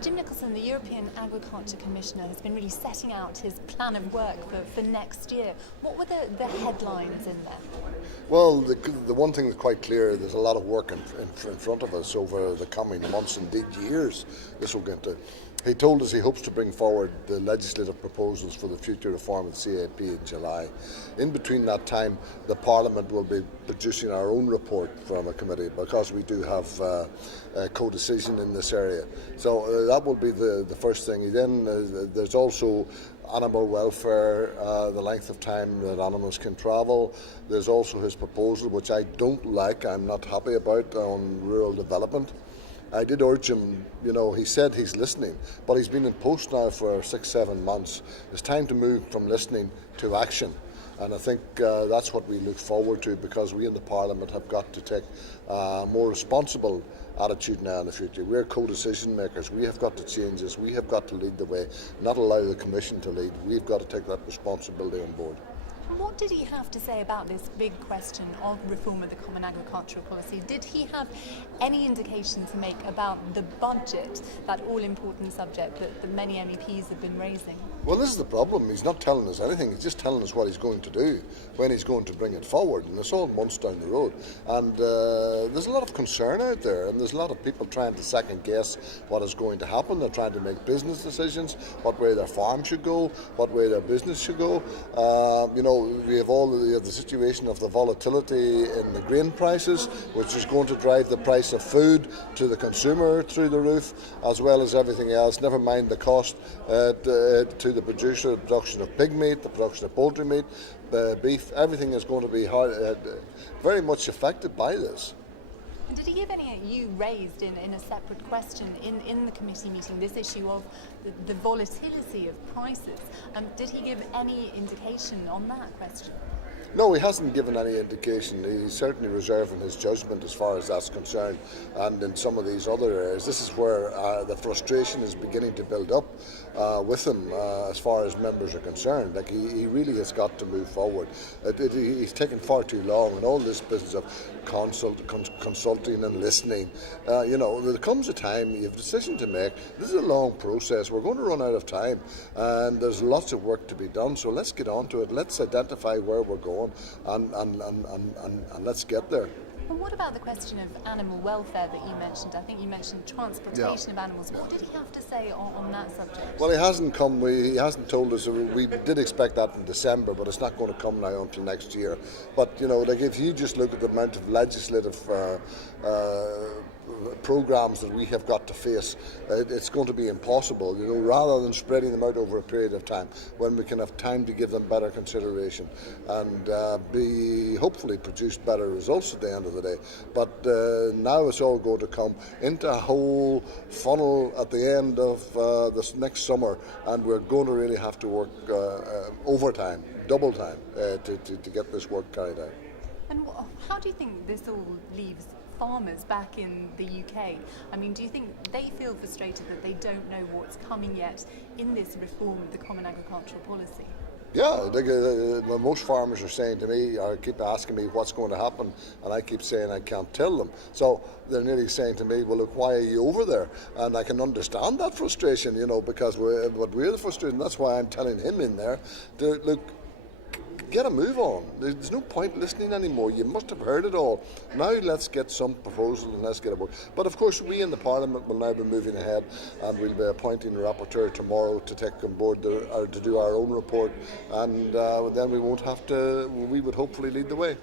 Jim Nicholson, the European Agriculture Commissioner, has been really setting out his plan of work for next year. What were the headlines in there? Well, the one thing that's quite clear, there's a lot of work in front of us over the coming months, indeed years. This will get to. He told us he hopes to bring forward the legislative proposals for the future reform of CAP in July. In between that time, the Parliament will be producing our own report from a committee because we do have co-decision in this area. So that will be the first thing. Then there's also animal welfare, the length of time that animals can travel. There's also his proposal, which I don't like, I'm not happy about, on rural development. I did urge him, he said he's listening, but he's been in post now for 6-7 months. It's time to move from listening to action. And I think that's what we look forward to, because we in the Parliament have got to take a more responsible attitude now in the future. We're co-decision makers. We have got to change this. We have got to lead the way, not allow the Commission to lead. We've got to take that responsibility on board. What did he have to say about this big question of reform of the Common Agricultural Policy? Did he have any indication to make about the budget, that all-important subject that many MEPs have been raising? Well, this is the problem. He's not telling us anything. He's just telling us what he's going to do, when he's going to bring it forward, and it's all months down the road. And there's a lot of concern out there, and there's a lot of people trying to second guess what is going to happen. They're trying to make business decisions, what way their farm should go, what way their business should go. We have the situation of the volatility in the grain prices, which is going to drive the price of food to the consumer through the roof, as well as everything else. Never mind the cost to the producer, the production of pig meat, the production of poultry meat, beef. Everything is going to be very much affected by this. And did he give any, you raised in a separate question in the committee meeting, this issue of the volatility of prices? Did he give any indication on that question? No, he hasn't given any indication. He's certainly reserving his judgment as far as that's concerned. And in some of these other areas, this is where the frustration is beginning to build up with him as far as members are concerned. Like he really has got to move forward. He's taken far too long, and all this business of consulting and listening. There comes a time, you have a decision to make. This is a long process. We're going to run out of time, and there's lots of work to be done. So let's get on to it. Let's identify where we're going. And let's get there. Well, what about the question of animal welfare that you mentioned? I think you mentioned transportation of animals. What did he have to say on that subject? Well, he hasn't told us. We did expect that in December, but it's not going to come now until next year. But, if you just look at the amount of legislative programs that we have got to face, it's going to be impossible, rather than spreading them out over a period of time, when we can have time to give them better consideration and hopefully produce better results at the end of the day. But now it's all going to come into a whole funnel at the end of this next summer, and we're going to really have to work overtime, double time, to get this work carried out. And how do you think this all leaves farmers back in the UK? I mean, do you think they feel frustrated that they don't know what's coming yet in this reform of the Common Agricultural Policy? Yeah, most farmers are saying to me, or keep asking me what's going to happen, and I keep saying I can't tell them. So they're nearly saying to me, well, look, why are you over there? And I can understand that frustration, because we're the frustration. That's why I'm telling him in there to look, get a move on. There's no point listening anymore. You must have heard it all. Now let's get some proposal and let's get it work. But of course, we in the Parliament will now be moving ahead, and we'll be appointing a rapporteur tomorrow to take on board to do our own report, and then we won't have to. We would hopefully lead the way.